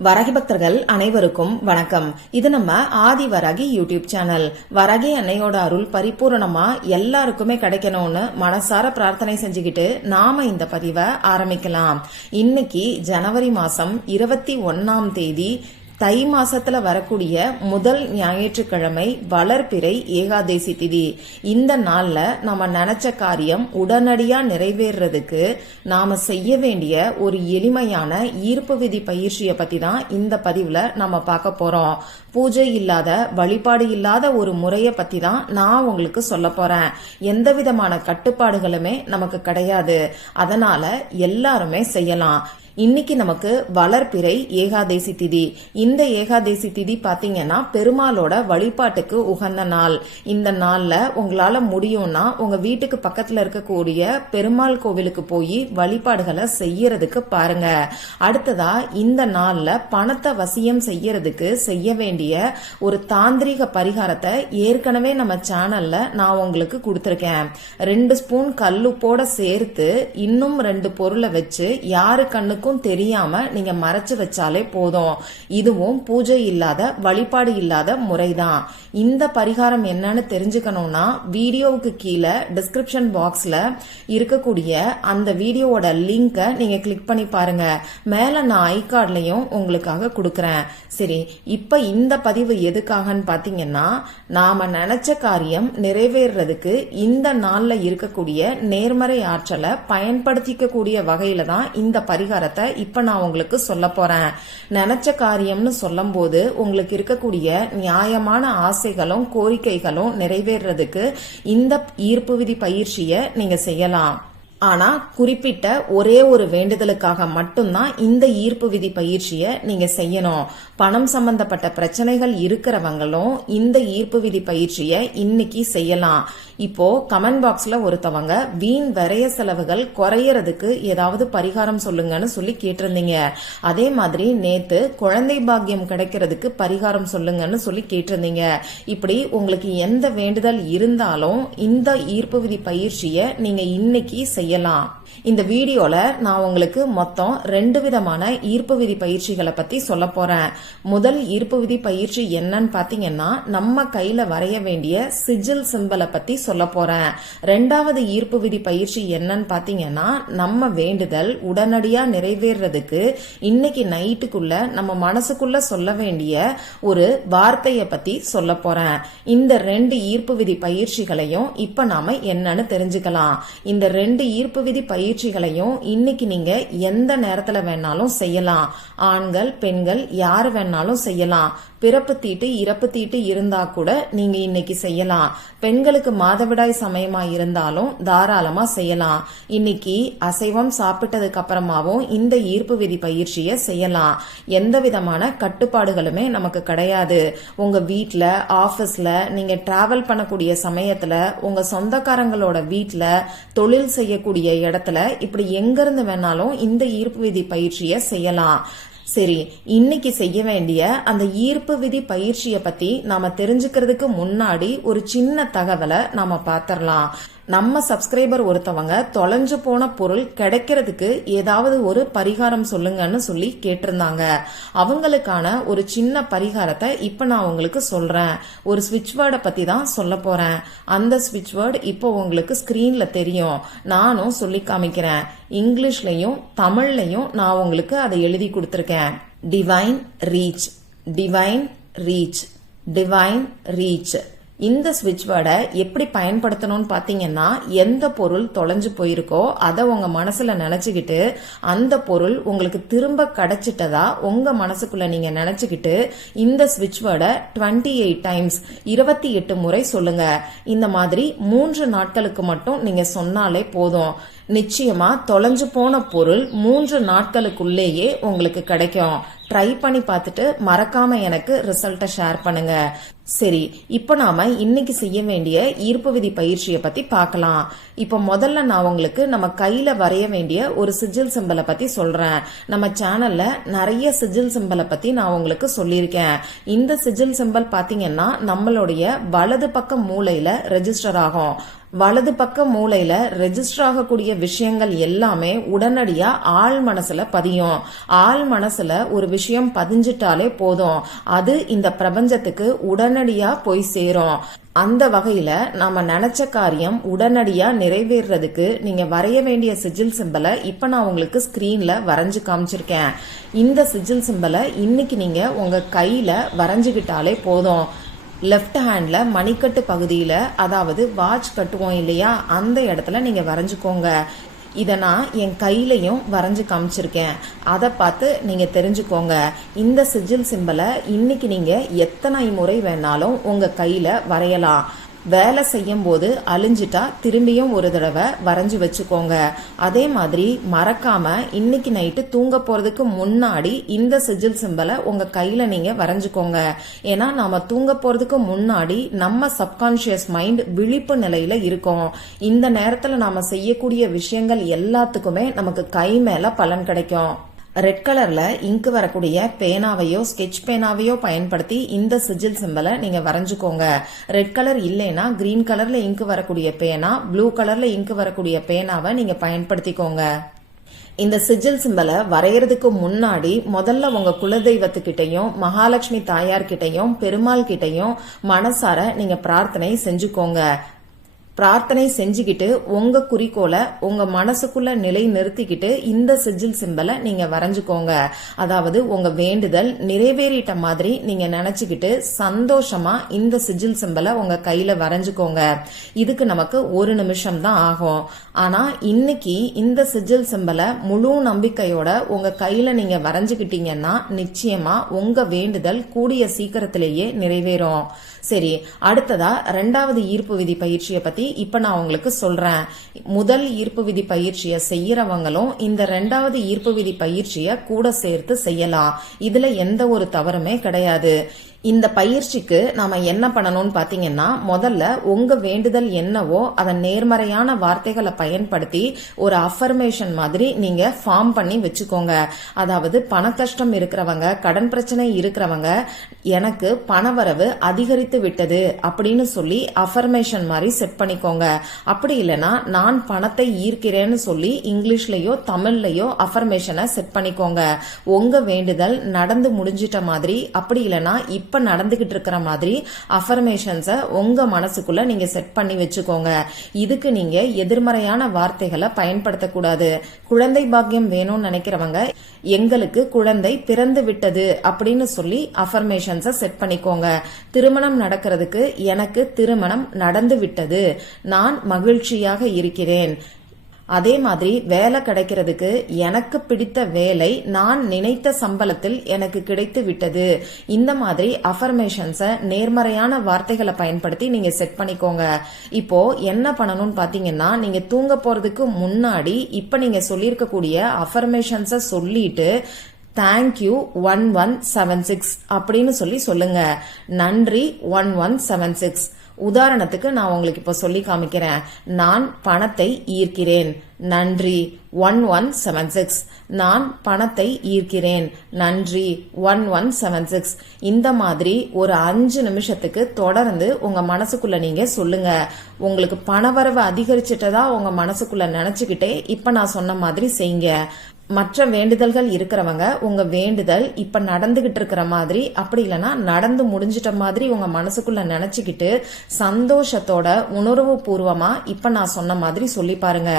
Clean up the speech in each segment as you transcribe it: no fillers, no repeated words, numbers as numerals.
வராகி பக்தர்கள் அனைவருக்கும் வணக்கம். இது நம்ம ஆதி வராகி யூடியூப் சேனல். வராகி அன்னையோட அருள் பரிபூரணமா எல்லாருக்குமே கிடைக்கணும்னு மனசார பிரார்த்தனை செஞ்சுக்கிட்டு நாம இந்த பதிவை ஆரம்பிக்கலாம். இன்னைக்கு ஜனவரி மாசம் 21ஆம் தேதி தை மாசத்துல வரக்கூடிய முதல் ஞாயிற்றுக்கிழமை வளர்பிறை ஏகாதேசி திதி. இந்த நாள்ல நம்ம நினைச்ச காரியம் உடனடியா நிறைவேறதுக்கு நாம செய்ய வேண்டிய ஒரு எளிமையான ஈர்ப்பு விதி பயிற்சியை பத்தி தான் இந்த பதிவுல நம்ம பார்க்க போறோம். பூஜை இல்லாத, வழிபாடு இல்லாத ஒரு முறைய பத்தி தான் நான் உங்களுக்கு சொல்ல போறேன். எந்த விதமான கட்டுப்பாடுகளுமே நமக்கு கிடையாது. அதனால எல்லாருமே செய்யலாம். இன்னைக்கு நமக்கு வளர்பிறை ஏகாதேசி திதி. இந்த ஏகாதேசி திதி பாத்தீங்கன்னா பெருமாளோட வழிபாட்டுக்கு உகந்த நாள். இந்த நாள்ல உங்களால முடியும்னா உங்க வீட்டுக்கு பக்கத்துல இருக்கக்கூடிய பெருமாள் கோவிலுக்கு போய் வழிபாடுகளை செய்யறதுக்கு பாருங்க. அடுத்ததா இந்த நாள்ல பணத்தை வசியம் செய்யறதுக்கு செய்ய வேண்டிய ஒரு தாந்திரிக பரிகாரத்தை ஏற்கனவே நம்ம சேனல்ல நான் உங்களுக்கு கொடுத்திருக்கேன். 2 ஸ்பூன் கல்லுப்போட சேர்த்து இன்னும் 2 பொருளை வச்சு யாரு கண்ணுக்கு தெரியாம நீங்க மறைச்சு வச்சாலே போதும். இதுவும் பூஜை இல்லாத, வழிபாடு இல்லாத முறைதான். இந்த பரிகாரம் என்னன்னு தெரிஞ்சுக்கணும்னா வீடியோவுக்கு கீழே டிஸ்கிரிப்ஷன் பாக்ஸ்ல இருக்கக்கூடிய அந்த வீடியோவோட லிங்க நீங்க கிளிக் பண்ணி பாருங்க. மேல நான் ஐ கார்ட்லயும் உங்களுக்காக கொடுக்கறேன். சரி, இப்ப இந்த பதிவு எதுக்காகன்னு பாத்தீங்கன்னா, நாம நினைச்ச காரியம் நிறைவேறதுக்கு இந்த நாள்ல இருக்கக்கூடிய நேர்மறை ஆற்றலை பயன்படுத்திக்க கூடிய வகையில தான் இந்த பரிகாரத்தை இப்ப நான் உங்களுக்கு சொல்ல போறேன். நினைச்ச காரியம்னு சொல்லும் போது உங்களுக்கு இருக்கக்கூடிய நியாயமான ஆசைகளும் கோரிக்கைகளும் நிறைவேறதுக்கு இந்த ஈர்ப்பு விதி பயிற்சியை நீங்க செய்யலாம். ஆனா குறிப்பிட்ட ஒரே ஒரு வேண்டுதலுக்காக மட்டும்தான் இந்த ஈர்ப்பு விதி பயிற்சியை நீங்க செய்யணும். பணம் சம்பந்தப்பட்ட பிரச்சனைகள் இருக்கிறவங்களும் இந்த ஈர்ப்பு விதி பயிற்சியை இன்னைக்கு செய்யலாம். இப்போ கமெண்ட் பாக்ஸ்ல ஒருத்தவங்க வீண் விரைய செலவுகள் குறையறதுக்கு ஏதாவது பரிகாரம் சொல்லுங்கன்னு சொல்லி கேட்டிருந்தீங்க. அதே மாதிரி நேத்து குழந்தை பாக்கியம் கிடைக்கிறதுக்கு பரிகாரம் சொல்லுங்கன்னு சொல்லி கேட்டிருந்தீங்க. இப்படி உங்களுக்கு எந்த வேண்டுதல் இருந்தாலும் இந்த ஈர்ப்பு விதி பயிற்சியை நீங்க இன்னைக்கு செய்யலாம். இந்த வீடியோல நான் உங்களுக்கு மொத்தம் 2 விதமான ஈர்ப்பு விதி பயிற்சிகளை பத்தி சொல்ல போறேன். முதல் ஈர்ப்பு விதி பயிற்சி என்னன்னு பாத்தீங்கன்னா, நம்ம கையில வரைய வேண்டிய சிஜில் சிம்பலை பத்தி சொல்ல போறேன். 2வது ஈர்ப்பு விதி பயிற்சி என்னன்னு பாத்தீங்கன்னா, நம்ம வேண்டுதல் உடனடியா நிறைவேறதுக்கு இன்னைக்கு நைட்டுக்குள்ள நம்ம மனசுக்குள்ள சொல்ல வேண்டிய ஒரு வார்த்தைய பத்தி சொல்ல போறேன். இந்த 2 ஈர்ப்பு விதி பயிற்சிகளையும் இப்ப நாம என்னன்னு தெரிஞ்சுக்கலாம். இந்த 2 ஈர்ப்பு விதி பயிற்சிகளையும் இன்னைக்கு நீங்க எந்த நேரத்துல வேணாலும் செய்யலாம். ஆண்கள், பெண்கள் யாரு வேணாலும் செய்யலாம். பிறப்பு தீட்டு, இறப்பு தீட்டு இருந்தா கூட நீங்க இன்னைக்கு செய்யலாம். பெண்களுக்கு மாதவிடாய் சமயமா இருந்தாலும் தாராளமா செய்யலாம். இன்னைக்கு அசைவம் சாப்பிட்டதுக்கு அப்புறமாவும் இந்த ஈர்ப்பு விதி பயிற்சியை செய்யலாம். எந்த விதமான கட்டுப்பாடுகளுமே நமக்கு கிடையாது. உங்க வீட்ல, ஆபீஸ்ல, நீங்க டிராவல் பண்ணக்கூடிய சமயத்துல, உங்க சொந்தக்காரங்களோட வீட்ல, தொழில் செய்யக்கூடிய இடத்துல, இப்படி எங்க இருந்து வேணாலும் இந்த ஈர்ப்பு விதி பயிற்சியை செய்யலாம். சரி, இன்னைக்கு செய்ய வேண்டிய அந்த ஈர்ப்பு விதி பயிற்சியை பத்தி நாம தெரிஞ்சுக்கிறதுக்கு முன்னாடி ஒரு சின்ன தகவலை நாம பாத்திரலாம். நம்ம சப்ஸ்கிரைபர் ஒருத்தவங்க தொலைஞ்சு போன பொருள் கிடைக்கிறதுக்கு ஏதாவது ஒரு பரிகாரம் சொல்லுங்கன்னு சொல்லி கேட்டிருந்தாங்க. அவங்களுக்கான ஒரு சின்ன பரிகாரத்தை இப்ப நான் உங்களுக்கு சொல்றேன். ஒரு ஸ்விட்ச் வேர்டை பத்தி தான் சொல்ல போறேன். அந்த ஸ்விட்ச் வேர்டு இப்போ உங்களுக்கு ஸ்கிரீன்ல தெரியும். நானும் சொல்லி காமிக்கிறேன். இங்கிலீஷ்லயும் தமிழ்லயும் நான் உங்களுக்கு அதை எழுதி கொடுத்திருக்கேன். Divine reach, divine reach, divine reach. இந்த ஸ்விட்ச் வேர்டை எப்படி பயன்படுத்தணும்னு பாத்தீங்கன்னா, எந்த பொருள் தொலைஞ்சு போயிருக்கோ அதை உங்க மனசுல நினைச்சுக்கிட்டு அந்த பொருள் உங்களுக்கு திரும்ப கிடைச்சிட்டதா உங்க மனசுக்குள்ள நீங்க நினைச்சுக்கிட்டு இந்த ஸ்விட்ச் வேர்டை 28 டைம்ஸ் 28 முறை சொல்லுங்க. இந்த மாதிரி 3 நாட்களுக்கு மட்டும் நீங்க சொன்னாலே போதும். நிச்சயமா தொலைஞ்சு போன பொருள் 3 நாட்களுக்குள்ளேயே உங்களுக்கு கிடைக்கும். ட்ரை பண்ணி பார்த்துட்டு மறக்காம எனக்கு ரிசல்ட்டை ஷேர் பண்ணுங்க. சரி, இப்ப நாம இன்னைக்கு செய்ய வேண்டிய ஈர்ப்பு விதி பயிற்சியை பத்தி பார்க்கலாம். இப்ப முதல்ல நான் உங்களுக்கு நம்ம கையில வரைய வேண்டிய ஒரு சிஜில் சிம்பலை பத்தி சொல்றேன். நம்ம சேனல்ல நிறைய சிஜில் சிம்பலை பத்தி நான் உங்களுக்கு சொல்லியிருக்கேன். இந்த சிஜில் சிம்பல் பாத்தீங்கன்னா நம்மளுடைய வலது பக்க மூலையில ரெஜிஸ்டர் ஆகும். வலது பக்க மூலையில ரெஜிஸ்டர் ஆகக்கூடிய விஷயங்கள் எல்லாமே உடனடியா ஆள் மனசுல பதியும். ஆள் மனசுல ஒரு விஷயம் பதிஞ்சிட்டாலே போதும், அது இந்த பிரபஞ்சத்துக்கு உடனடியா போய் சேரும். அந்த வகையில நாம நினைச்ச காரியம் உடனடியா நிறைவேறதுக்கு நீங்க வரைய வேண்டிய சிஜில் சிம்பலை இப்ப நான் உங்களுக்கு ஸ்கிரீன்ல வரைஞ்சு காமிச்சிருக்கேன். இந்த சிஜில் சிம்பலை இன்னைக்கு நீங்க உங்க கையில வரைஞ்சுகிட்டாலே போதும். லெஃப்ட் ஹேண்ட்ல மணிக்கட்டு பகுதியில, அதாவது வாட்ச் கட்டுவோம் இல்லையா, அந்த இடத்துல நீங்க வரைஞ்சுக்கோங்க. இதை நான் என் கையிலையும் வரைஞ்சு காமிச்சிருக்கேன், அதை பார்த்து நீங்க தெரிஞ்சுக்கோங்க. இந்த சிஜில் சிம்பலை இன்னைக்கு நீங்க எத்தனை முறை வேணாலும் உங்க கையில வரையலாம். வேலை செய்யும் போது அழிஞ்சிட்டா திரும்பியும் ஒரு தடவை வரைஞ்சு வச்சுக்கோங்க. அதே மாதிரி மறக்காம இன்னைக்கு நைட்டு தூங்க போறதுக்கு முன்னாடி இந்த சிஜில் சிம்பலை உங்க கையில நீங்க வரைஞ்சுக்கோங்க. ஏன்னா நாம தூங்க போறதுக்கு முன்னாடி நம்ம சப்கான்சியஸ் மைண்ட் விழிப்பு நிலையில இருக்கும். இந்த நேரத்துல நாம செய்யக்கூடிய விஷயங்கள் எல்லாத்துக்குமே நமக்கு கை மேல பலன் கிடைக்கும். ரெட் கலர்ல இங்கு வரக்கூடிய பேனாவையோ ஸ்கெட்ச் பேனாவையோ பயன்படுத்தி இந்த சிஜில் சிம்பலை நீங்க வரைஞ்சுக்கோங்க. ரெட் கலர் இல்லைன்னா கிரீன் கலர்ல இங்கு வரக்கூடிய பேனா, ப்ளூ கலர்ல இங்கு வரக்கூடிய பேனாவை நீங்க பயன்படுத்திக்கோங்க. இந்த சிஜில் சிம்பலை வரையறதுக்கு முன்னாடி முதல்ல உங்க குலதெய்வத்துக்கிட்டையும் மகாலட்சுமி தாயார் கிட்டையும் பெருமாள் கிட்டையும் மனசார நீங்க பிரார்த்தனை செஞ்சுக்கோங்க. பிரார்த்தனை செஞ்சுக்கிட்டு உங்க குறிக்கோளை உங்க மனசுக்குள்ள நிலை நிறுத்திக்கிட்டு இந்த சிஜில் சிம்பலை நீங்க வரைஞ்சுக்கோங்க. அதாவது உங்க வேண்டுதல் நிறைவேறிட்ட மாதிரி நீங்க நினைச்சுக்கிட்டு சந்தோஷமா இந்த சிஜில் சிம்பலை உங்க கையில வரைஞ்சுக்கோங்க. இதுக்கு நமக்கு 1 நிமிஷம் தான் ஆகும். ஆனா இன்னைக்கு இந்த சிஜில் சிம்பலை முழு நம்பிக்கையோட உங்க கையில நீங்க வரைஞ்சுக்கிட்டீங்கன்னா நிச்சயமா உங்க வேண்டுதல் கூடிய சீக்கிரத்திலேயே நிறைவேறும். சரி, அடுத்ததா 2வது ஈர்ப்பு விதி பயிற்சியை பத்தி இப்ப நான் உங்களுக்கு சொல்றேன். முதல் ஈர்ப்பு விதி பயிற்சியை செய்யறவங்களும் இந்த 2வது ஈர்ப்பு விதி பயிற்சியை கூட சேர்த்து செய்யலாம். இதுல எந்த ஒரு தவறுமே கிடையாது. இந்த பயிற்சிக்கு நாம என்ன பண்ணணும்னு பாத்தீங்கன்னா, முதல்ல உங்க வேண்டுதல் என்னவோ அதை நேர்மறையான வார்த்தைகளை பயன்படுத்தி ஒரு அஃபர்மேஷன் மாதிரி நீங்க ஃபார்ம் பண்ணி வச்சுக்கோங்க. அதாவது பண கஷ்டம் இருக்கிறவங்க, கடன் பிரச்சனை இருக்கிறவங்க, எனக்கு பணவரவு அதிகரித்து விட்டது அப்படின்னு சொல்லி அஃபர்மேஷன் மாதிரி செட் பண்ணிக்கோங்க. அப்படி இல்லைன்னா நான் பணத்தை ஈர்க்கிறேன்னு சொல்லி இங்கிலீஷ்லயோ தமிழ்லயோ அஃபர்மேஷனை செட் பண்ணிக்கோங்க. உங்க வேண்டுதல் நடந்து முடிஞ்சிட்ட மாதிரி, அப்படி இல்லைன்னா இப்ப நடந்துகிட்டு இருக்கிற மாதிரி அஃபர்மேஷன்ஸை உங்க மனசுக்குள்ள நீங்க செட் பண்ணி வச்சுக்கோங்க. இதுக்கு நீங்க எதிர்மறையான வார்த்தைகளை பயன்படுத்தக்கூடாது. குழந்தை பாக்கியம் வேணும்னு நினைக்கிறவங்க எங்களுக்கு குழந்தை பிறந்து விட்டது அப்படின்னு சொல்லி அஃபர்மேஷன்ஸை செட் பண்ணிக்கோங்க. திருமணம் நடக்கிறதுக்கு எனக்கு திருமணம் நடந்து விட்டது, நான் மகிழ்ச்சியாக இருக்கிறேன். அதே மாதிரி வேலை கிடைக்கிறதுக்கு எனக்கு பிடித்த வேலை நான் நினைத்த சம்பளத்தில் எனக்கு கிடைத்து விட்டது. இந்த மாதிரி அஃபர்மேஷன்ஸை நேர்மறையான வார்த்தைகளை பயன்படுத்தி நீங்க செட் பண்ணிக்கோங்க. இப்போ என்ன பண்ணணும்னு பாத்தீங்கன்னா, நீங்க தூங்க போறதுக்கு முன்னாடி இப்ப நீங்க சொல்லியிருக்கக்கூடிய அஃபர்மேஷன்ஸை சொல்லிட்டு தேங்க்யூ 1176 அப்படின்னு சொல்லுங்க. நன்றி 1176. உதாரணத்துக்கு நான் உங்களுக்கு இப்ப சொல்லி காமிக்கிறேன். நான் பணத்தை ஈர்க்கிறேன், நன்றி 1176. நான் பணத்தை ஈர்க்கிறேன், நன்றி 1176. இந்த மாதிரி ஒரு 5 நிமிஷத்துக்கு தொடர்ந்து உங்க மனசுக்குள்ள நீங்க சொல்லுங்க. உங்களுக்கு பணவரவு அதிகரிச்சிட்டதா உங்க மனசுக்குள்ள நினைச்சுக்கிட்டே இப்ப நான் சொன்ன மாதிரி செய்யுங்க. மற்ற வேண்டுதல்கள் இருக்கிறவங்க உங்க வேண்டுதல் இப்ப நடந்துகிட்டு இருக்கிற மாதிரி, அப்படி இல்லைன்னா நடந்து முடிஞ்சிட்ட மாதிரி உங்க மனசுக்குள்ள நினைச்சுக்கிட்டு சந்தோஷத்தோட உணர்வு பூர்வமா இப்ப நான் சொன்ன மாதிரி சொல்லி பாருங்க.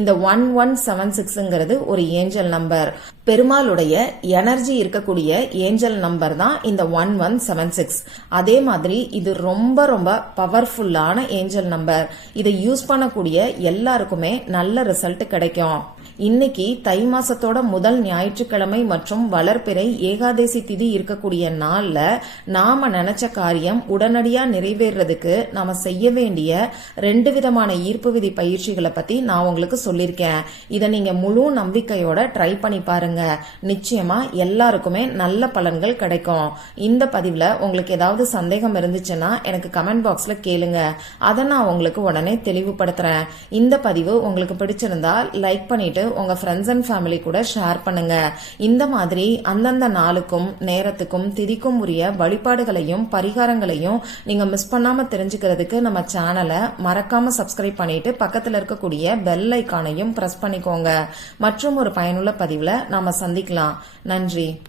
இந்த 1176ங்கிறது ஒரு ஏஞ்சல் நம்பர். பெருமாளுடைய எனர்ஜி இருக்கக்கூடிய ஏஞ்சல் நம்பர் தான் இந்த 1176. அதே மாதிரி இது ரொம்ப ரொம்ப பவர்ஃபுல்லான ஏஞ்சல் நம்பர். இதை யூஸ் பண்ணக்கூடிய எல்லாருக்குமே நல்ல ரிசல்ட் கிடைக்கும். இன்னைக்கு தை மாசத்தோட முதல் ஞாயிற்றுக்கிழமை மற்றும் வளர்பிறை ஏகாதசி திதி இருக்கக்கூடிய நாள்ல நாம நினைச்ச காரியம் உடனடியா நிறைவேறதுக்கு நாம செய்ய வேண்டிய 2 விதமான ஈர்ப்பு விதி பயிற்சிகளை பத்தி நான் உங்களுக்கு சொல்லிருக்கேன். இதை நீங்க முழு நம்பிக்கையோட ட்ரை பண்ணி பாருங்க. நிச்சயமா எல்லாருக்குமே நல்ல பலன்கள் கிடைக்கும். இந்த பதிவுல உங்களுக்கு ஏதாவது சந்தேகம் இருந்துச்சுன்னா எனக்கு கமெண்ட் பாக்ஸ்ல கேளுங்க. அதை நான் உங்களுக்கு உடனே தெளிவுபடுத்துறேன். இந்த பதிவு உங்களுக்கு பிடிச்சிருந்தா லைக் பண்ணிட்டு உங்க ஃப்ரெண்ட்ஸ் அண்ட் ஃபேமிலி கூட ஷேர் பண்ணுங்க. இந்த மாதிரி அந்தந்த நாளுக்கும் நேரத்துக்கும் திதிக்கும் உரிய வழிபாடுகளையும் பரிகாரங்களையும் நீங்க மிஸ் பண்ணாம தெரிஞ்சுக்கிறதுக்கு நம்ம சேனலை மறக்காம சப்ஸ்கிரைப் பண்ணிட்டு பக்கத்துல இருக்கக்கூடிய பெல் ஐகானையும் பிரஸ் பண்ணிக்கோங்க. மற்றும் ஒரு பயனுள்ள பதிவுல நாம சந்திக்கலாம். நன்றி.